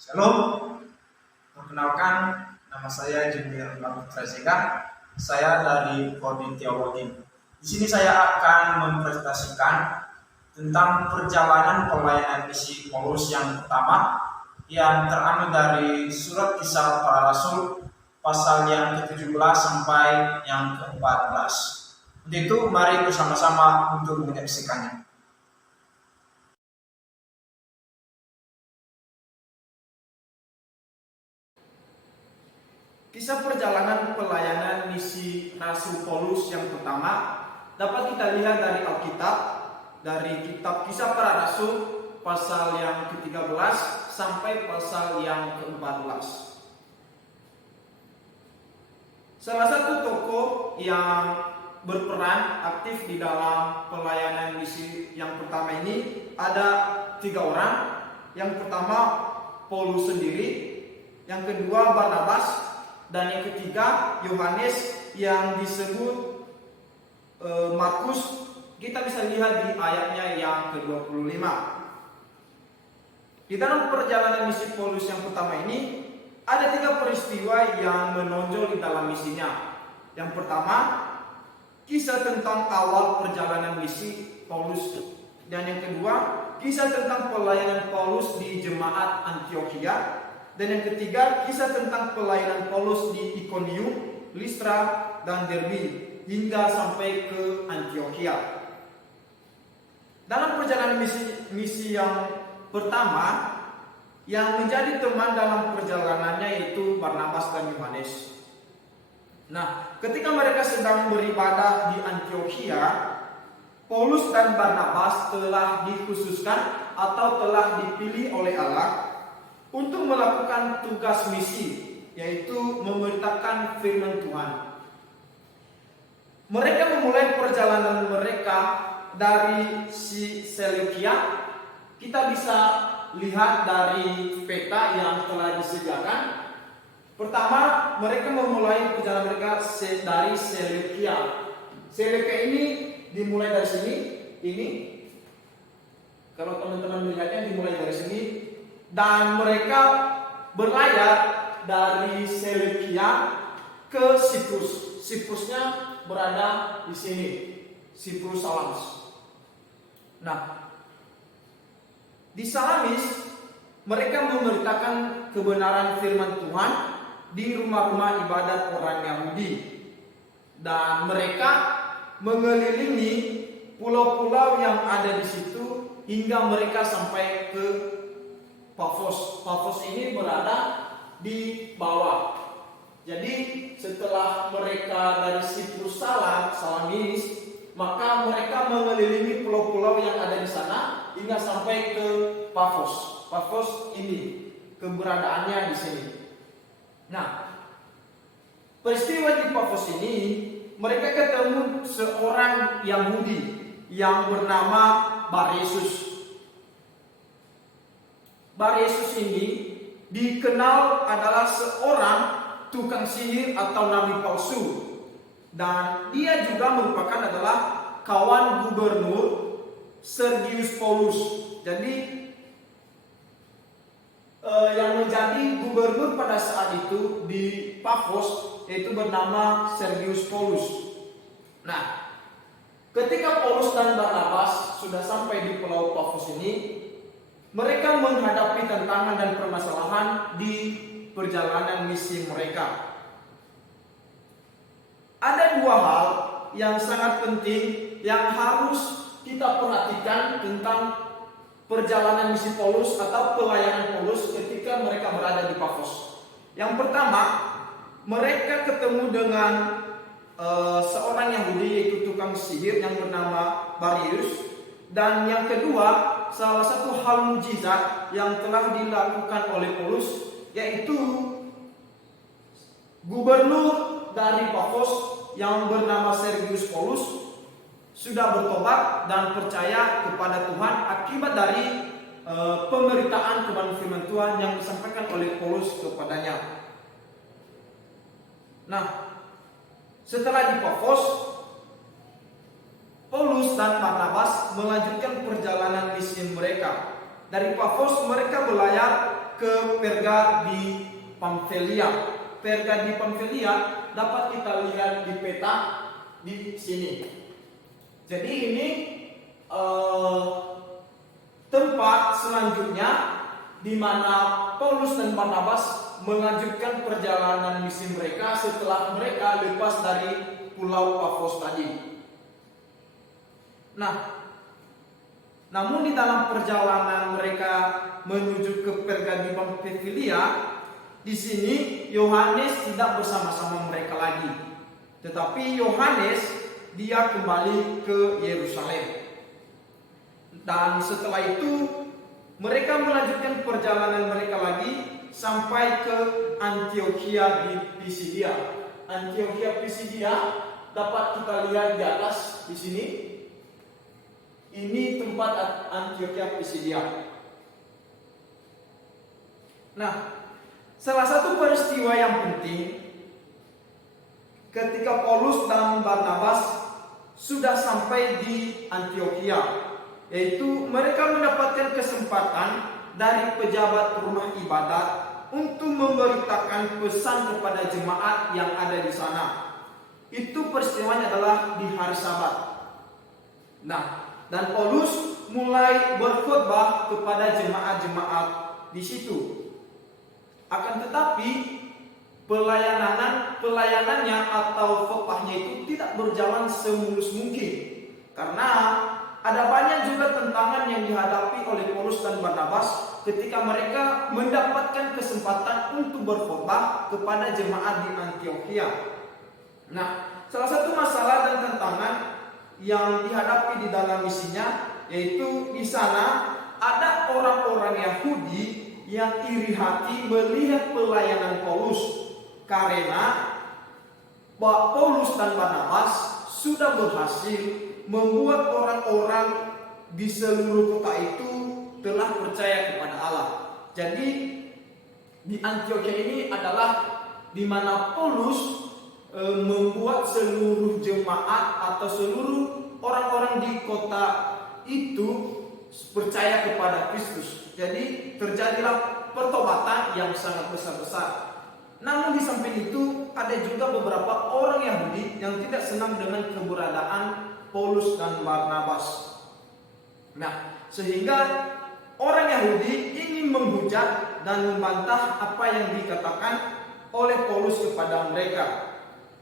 Shalom, perkenalkan nama saya Junior Laputra Zeka. Saya dari Prodi Teologi. Di sini saya akan mempresentasikan tentang perjalanan pelayanan misi Paulus yang pertama yang terambil dari surat Kisah Para Rasul pasal yang ke-17 sampai yang ke-14. Untuk itu mari bersama-sama untuk menyaksikannya. Kisah perjalanan pelayanan misi Rasul Paulus yang pertama dapat kita lihat dari Alkitab, dari kitab Kisah Para Rasul pasal yang ke-13 sampai pasal yang ke-14. Salah satu tokoh yang berperan aktif di dalam pelayanan misi yang pertama ini ada 3 orang. Yang pertama Paulus sendiri, yang kedua Barnabas, dan yang ketiga Yohanes yang disebut Markus. Kita bisa lihat di ayatnya yang ke-25. Di dalam perjalanan misi Paulus yang pertama ini ada 3 peristiwa yang menonjol di dalam misinya. Yang pertama, kisah tentang awal perjalanan misi Paulus. Dan yang kedua, kisah tentang pelayanan Paulus di jemaat Antiokhia. Dan yang ketiga, kisah tentang pelayanan Paulus di Ikonium, Listra, dan Derbe hingga sampai ke Antiokhia. Dalam perjalanan misi yang pertama, yang menjadi teman dalam perjalanannya yaitu Barnabas dan Yohanes. Nah, ketika mereka sedang beribadah di Antiokhia, Paulus dan Barnabas telah dikhususkan atau telah dipilih oleh Allah untuk melakukan tugas misi, yaitu memberitakan firman Tuhan. Mereka memulai perjalanan mereka dari Seleukia. Kita bisa lihat dari peta yang telah disediakan. Pertama, mereka memulai perjalanan mereka dari Seleukia. Seleukia ini dimulai dari sini, ini. Kalau teman-teman melihatnya dimulai dari sini. Dan mereka berlayar dari Seleukia ke Siprus. Siprusnya berada di sini, Siprus Salamis. Nah, di Salamis mereka memberitakan kebenaran firman Tuhan di rumah-rumah ibadat orang Yahudi. Dan mereka mengelilingi pulau-pulau yang ada di situ hingga mereka sampai ke Pafos. Pafos ini berada di bawah. Jadi setelah mereka dari Siprus Salamis, maka mereka mengelilingi pulau-pulau yang ada di sana hingga sampai ke Pafos. Pafos ini keberadaannya di sini. Nah, peristiwa di Pafos ini mereka ketemu seorang Yahudi yang bernama Bar-Yesus. Bar-Yesus ini dikenal adalah seorang tukang sihir atau nabi palsu. Dan dia juga merupakan adalah kawan gubernur Sergius Paulus. Jadi yang menjadi gubernur pada saat itu di Pafos yaitu bernama Sergius Paulus. Nah, ketika Paulus dan Barnabas sudah sampai di pulau Pafos ini, mereka menghadapi tantangan dan permasalahan di perjalanan misi mereka. Ada 2 hal yang sangat penting yang harus kita perhatikan tentang perjalanan misi Paulus atau pelayanan Paulus ketika mereka berada di Pafos. Yang pertama, mereka ketemu dengan seorang Yahudi yaitu tukang sihir yang bernama Bar-Yesus. Dan yang kedua, salah satu hal mujizat yang telah dilakukan oleh Paulus yaitu gubernur dari Pafos yang bernama Sergius Paulus sudah bertobat dan percaya kepada Tuhan akibat dari pemberitaan kebenaran firman Tuhan yang disampaikan oleh Paulus kepadanya. Nah, setelah di Pafos, Paulus dan Barnabas melanjutkan perjalanan misi mereka. Dari Pafos mereka berlayar ke Perga di Pamfilia. Perga di Pamfilia dapat kita lihat di peta di sini. Jadi ini tempat selanjutnya di mana Paulus dan Barnabas melanjutkan perjalanan misi mereka setelah mereka lepas dari Pulau Pafos tadi. Nah, namun di dalam perjalanan mereka menuju ke Perga di Pamfilia, di sini Yohanes tidak bersama-sama mereka lagi, tetapi Yohanes dia kembali ke Yerusalem. Dan setelah itu mereka melanjutkan perjalanan mereka lagi sampai ke Antiokhia di Pisidia. Antiokhia Pisidia dapat kita lihat di atas di sini. Ini tempat Antiokhia Pisidia. Nah, salah satu peristiwa yang penting ketika Paulus dan Barnabas sudah sampai di Antiokhia, yaitu mereka mendapatkan kesempatan dari pejabat rumah ibadat untuk memberitakan pesan kepada jemaat yang ada di sana. Itu peristiwanya adalah di hari Sabat. Nah, dan Paulus mulai berkhotbah kepada jemaat-jemaat di situ. Akan tetapi pelayanannya atau khotbahnya itu tidak berjalan semulus mungkin, karena ada banyak juga tantangan yang dihadapi oleh Paulus dan Barnabas ketika mereka mendapatkan kesempatan untuk berkhotbah kepada jemaat di Antiokhia. Nah, salah satu masalah dan tantangan yang dihadapi di dalam misinya, yaitu di sana ada orang-orang Yahudi yang iri hati melihat pelayanan Paulus, karena Paulus dan Barnabas sudah berhasil membuat orang-orang di seluruh kota itu telah percaya kepada Allah. Jadi di Antiokhia ini adalah di mana Paulus membuat seluruh jemaat atau seluruh orang-orang di kota itu percaya kepada Kristus. Jadi terjadilah pertobatan yang sangat besar-besar. Namun di samping itu ada juga beberapa orang Yahudi yang tidak senang dengan keberadaan Paulus dan Barnabas. Nah, sehingga orang Yahudi ingin menghujat dan membantah apa yang dikatakan oleh Paulus kepada mereka.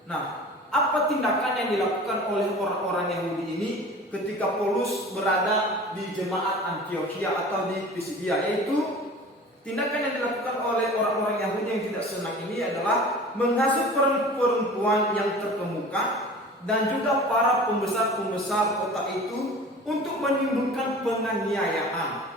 Nah, apa tindakan yang dilakukan oleh orang-orang Yahudi ini ketika Paulus berada di jemaat Antiokhia atau di Pisidia? Yaitu tindakan yang dilakukan oleh orang-orang Yahudi yang tidak senang ini adalah menghasut perempuan yang terkemuka dan juga para pembesar-pembesar kota itu untuk menimbulkan penganiayaan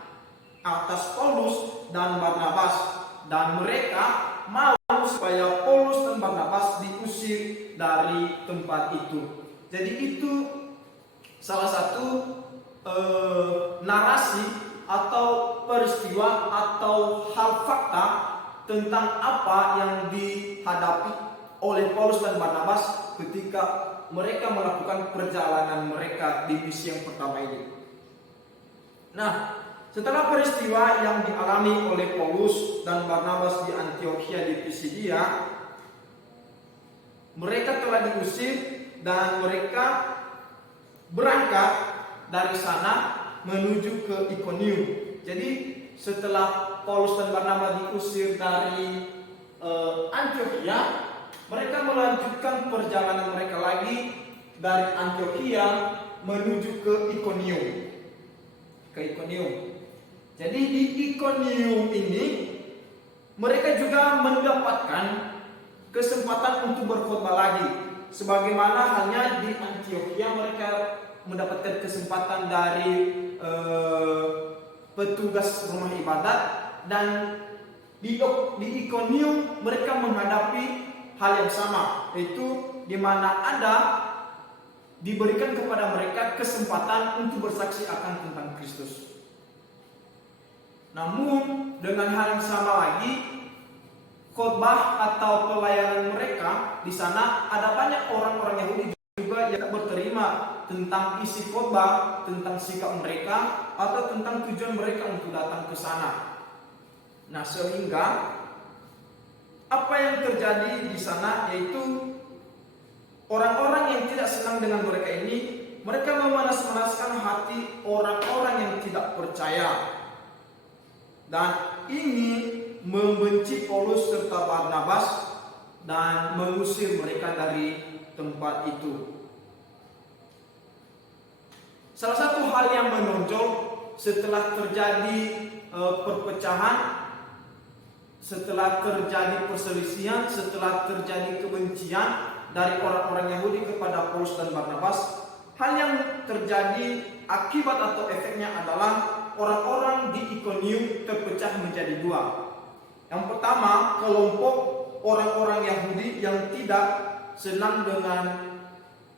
atas Paulus dan Barnabas, dan mereka mau supaya Paulus dan Barnabas diusir dari tempat itu. Jadi itu salah satu narasi atau peristiwa atau hal fakta tentang apa yang dihadapi oleh Paulus dan Barnabas ketika mereka melakukan perjalanan mereka di misi yang pertama ini. Nah, setelah peristiwa yang dialami oleh Paulus dan Barnabas di Antiokhia di Pisidia, mereka telah diusir dan mereka berangkat dari sana menuju ke Ikonium. Jadi setelah Paulus dan Barnabas diusir dari Antiokhia, mereka melanjutkan perjalanan mereka lagi dari Antiokhia menuju ke Ikonium. Jadi di Ikonium ini mereka juga mendapatkan kesempatan untuk berkhotbah lagi, sebagaimana halnya di Antiokhia mereka mendapatkan kesempatan dari petugas rumah ibadat, dan di Ikonium mereka menghadapi hal yang sama, yaitu di mana ada diberikan kepada mereka kesempatan untuk bersaksi akan tentang Kristus. Namun dengan hal yang sama lagi, khotbah atau pelayanan mereka di sana ada banyak orang-orang Yahudi juga yang tak berterima tentang isi khotbah, tentang sikap mereka atau tentang tujuan mereka untuk datang ke sana. Nah, sehingga apa yang terjadi di sana yaitu orang-orang yang tidak senang dengan mereka ini, mereka memanas-manaskan hati orang-orang yang tidak percaya. Dan ini membenci Paulus serta Barnabas dan mengusir mereka dari tempat itu. Salah satu hal yang menonjol setelah terjadi perpecahan, setelah terjadi perselisihan, setelah terjadi kebencian dari orang-orang Yahudi kepada Paulus dan Barnabas, hal yang terjadi akibat atau efeknya adalah orang-orang di Ikonium terpecah menjadi dua. Yang pertama, kelompok orang-orang Yahudi yang tidak senang dengan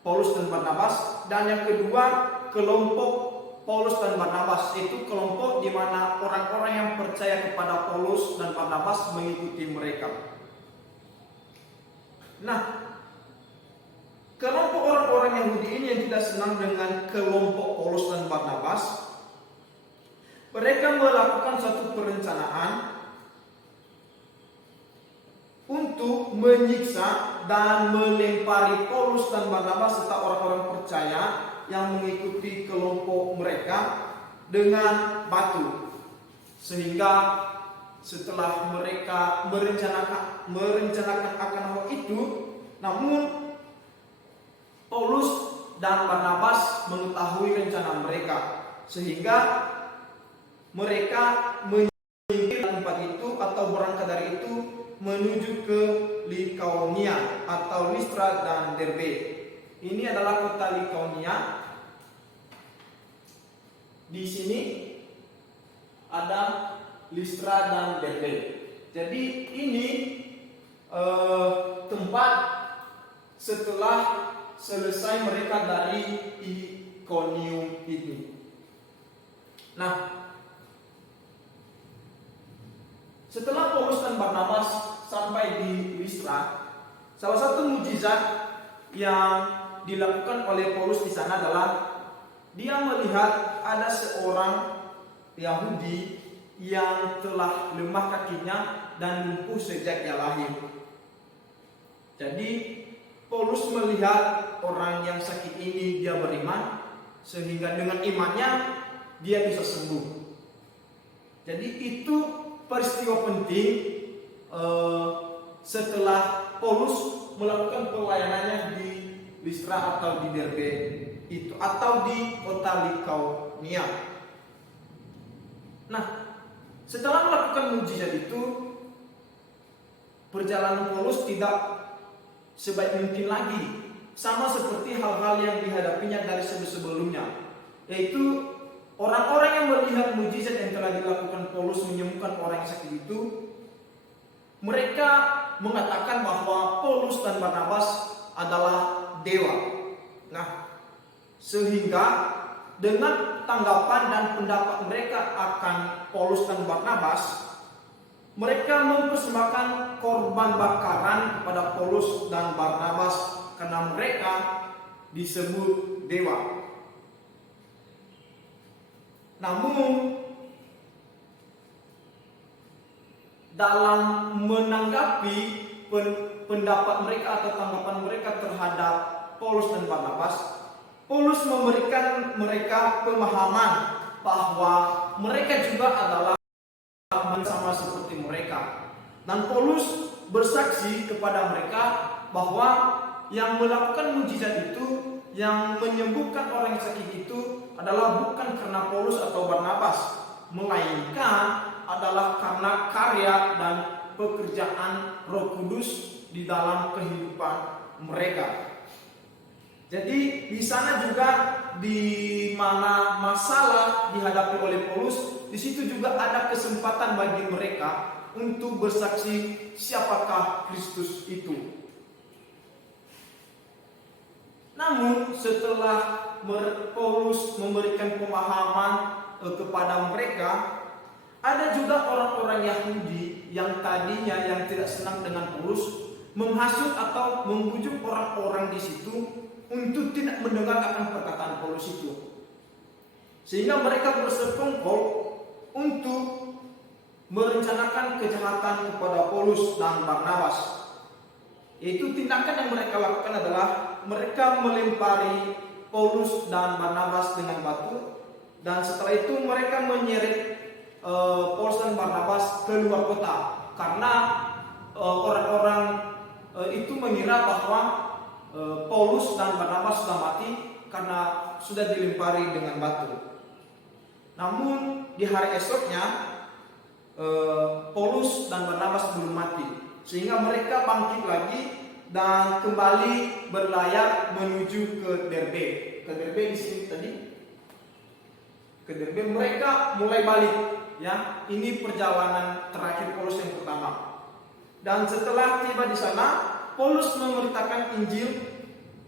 Paulus dan Barnabas, dan yang kedua, kelompok Paulus dan Barnabas, yaitu kelompok di mana orang-orang yang percaya kepada Paulus dan Barnabas mengikuti mereka. Nah, kelompok orang-orang Yahudi ini yang tidak senang dengan kelompok Paulus dan Barnabas, mereka melakukan satu perencanaan untuk menyiksa dan melempari Paulus dan Barnabas serta orang-orang percaya yang mengikuti kelompok mereka dengan batu. Sehingga setelah mereka merencanakan akan hal itu, namun Paulus dan Barnabas mengetahui rencana mereka, sehingga mereka menyingkir tempat itu atau berangkat dari itu menuju ke Likaonia atau Listra dan Derbe. Ini adalah kota Likaonia. Di sini ada Listra dan Derbe. Jadi ini tempat setelah selesai mereka dari Ikonium ini. Nah, setelah Paulus dan Barnabas sampai di Listra, salah satu mukjizat yang dilakukan oleh Paulus di sana adalah dia melihat ada seorang Yahudi yang telah lemah kakinya dan lumpuh sejak ia lahir. Jadi Paulus melihat orang yang sakit ini, dia beriman, sehingga dengan imannya dia bisa sembuh. Jadi itu peristiwa penting setelah Paulus melakukan pelayanannya di Listra atau di Derbe itu, atau di kota Likaonia. Nah, setelah melakukan mukjizat itu, perjalanan Paulus tidak sebaik mungkin lagi, sama seperti hal-hal yang dihadapinya dari sebelumnya, yaitu orang-orang yang melihat mukjizat yang telah dilakukan Paulus menyembuhkan orang yang sakit itu, mereka mengatakan bahwa Paulus dan Barnabas adalah dewa. Nah, sehingga dengan tanggapan dan pendapat mereka akan Paulus dan Barnabas, mereka mempersembahkan korban bakaran kepada Paulus dan Barnabas karena mereka disebut dewa. Namun dalam menanggapi pendapat mereka atau tanggapan mereka terhadap Paulus dan Barnabas, Paulus memberikan mereka pemahaman bahwa mereka juga adalah sama seperti mereka. Dan Paulus bersaksi kepada mereka bahwa yang melakukan mukjizat itu, yang menyembuhkan orang yang sakit itu adalah bukan karena Paulus atau Barnabas, melainkan adalah karena karya dan pekerjaan Roh Kudus di dalam kehidupan mereka. Jadi di sana juga di mana masalah dihadapi oleh Paulus, di situ juga ada kesempatan bagi mereka untuk bersaksi siapakah Kristus itu. Namun setelah Paulus memberikan pemahaman kepada mereka, ada juga orang-orang Yahudi yang tadinya yang tidak senang dengan Paulus menghasut atau membujuk orang-orang di situ untuk tidak mendengar akan perkataan Paulus itu. Sehingga mereka bersekongkol untuk merencanakan kejahatan kepada Paulus dan Barnabas. Yaitu tindakan yang mereka lakukan adalah mereka melempari Paulus dan Barnabas dengan batu, dan setelah itu mereka menyeret Paulus dan Barnabas keluar kota karena orang-orang itu mengira bahwa Paulus dan Barnabas sudah mati karena sudah dilempari dengan batu. Namun di hari esoknya Paulus dan Barnabas belum mati, sehingga mereka bangkit lagi dan kembali berlayar menuju ke Derbe. Ke Derbe di sini tadi. Ke Derbe mereka mulai balik, ya. Ini perjalanan terakhir Paulus yang pertama. Dan setelah tiba di sana, Paulus memberitakan Injil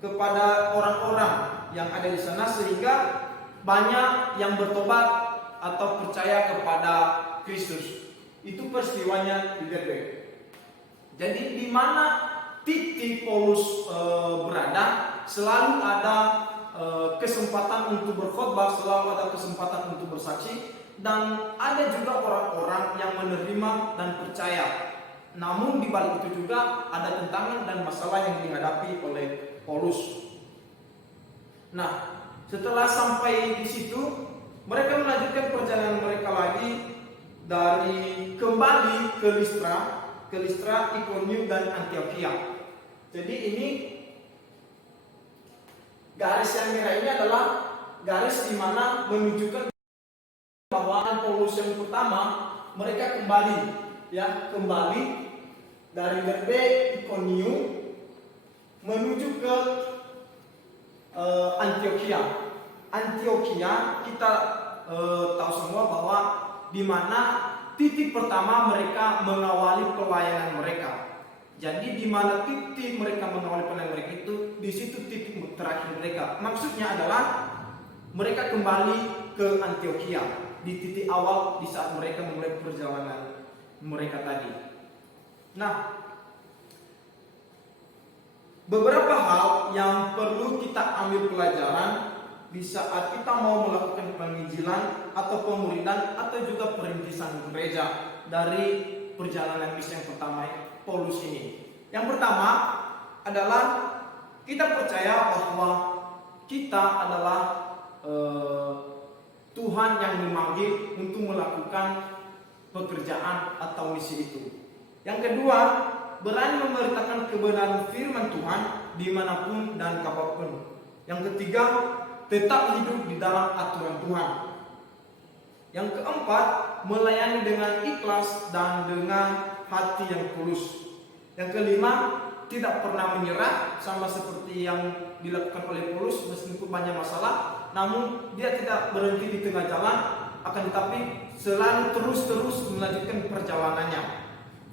kepada orang-orang yang ada di sana sehingga banyak yang bertobat atau percaya kepada Kristus. Itu peristiwanya di Derbe. Jadi di mana titik Paulus berada, selalu ada kesempatan untuk berkhotbah, selalu ada kesempatan untuk bersaksi, dan ada juga orang-orang yang menerima dan percaya. Namun di balik itu juga ada tantangan dan masalah yang dihadapi oleh Paulus. Nah, setelah sampai di situ, mereka melanjutkan perjalanan mereka lagi dari kembali ke Listra, Ikonium dan Antioquia. Jadi ini garis yang merah ini adalah garis di mana menunjukkan bahwa Paulus yang pertama mereka kembali dari Derbe, Ikonium menuju ke Antioquia. Antioquia kita tahu semua bahwa di mana titik pertama mereka mengawali pelayanan mereka. Jadi di mana titik mereka mengawali pelayanan mereka itu, di situ titik terakhir mereka. Maksudnya adalah mereka kembali ke Antioquia di titik awal di saat mereka memulai perjalanan mereka tadi. Nah, beberapa hal yang perlu kita ambil pelajaran di saat kita mau melakukan penginjilan atau pemuridan atau juga perintisan gereja dari perjalanan misi yang pertama Paulus ini. Yang pertama adalah kita percaya bahwa kita adalah Tuhan yang memanggil untuk melakukan pekerjaan atau misi itu. Yang kedua, berani memberitakan kebenaran firman Tuhan dimanapun dan kapanpun. Yang ketiga, tetap hidup di dalam aturan Tuhan. Yang keempat, melayani dengan ikhlas dan dengan hati yang tulus. Yang kelima, tidak pernah menyerah, sama seperti yang dilakukan oleh Paulus. Meskipun banyak masalah, namun dia tidak berhenti di tengah jalan, akan tetapi selalu terus melanjutkan perjalanannya.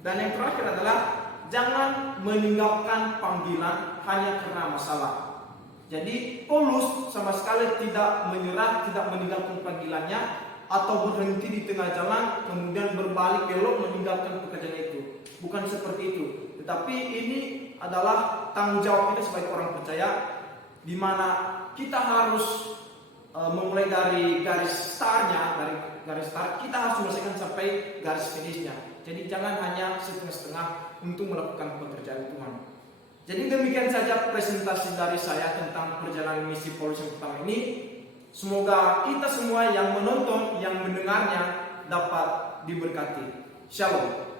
Dan yang terakhir adalah jangan meninggalkan panggilan hanya karena masalah. Jadi Paulus sama sekali tidak menyerah, tidak meninggalkan panggilannya atau berhenti di tengah jalan kemudian berbalik belok meninggalkan pekerjaan itu. Bukan seperti itu. Tetapi ini adalah tanggung jawab kita sebagai orang percaya, di mana kita harus memulai dari garis startnya, dari garis start kita harus menyelesaikan sampai garis finishnya. Jadi jangan hanya setengah-setengah untuk melakukan pekerjaan Tuhan. Jadi demikian saja presentasi dari saya tentang perjalanan misi Paulus yang pertama ini. Semoga kita semua yang menonton, yang mendengarnya dapat diberkati. Shalom.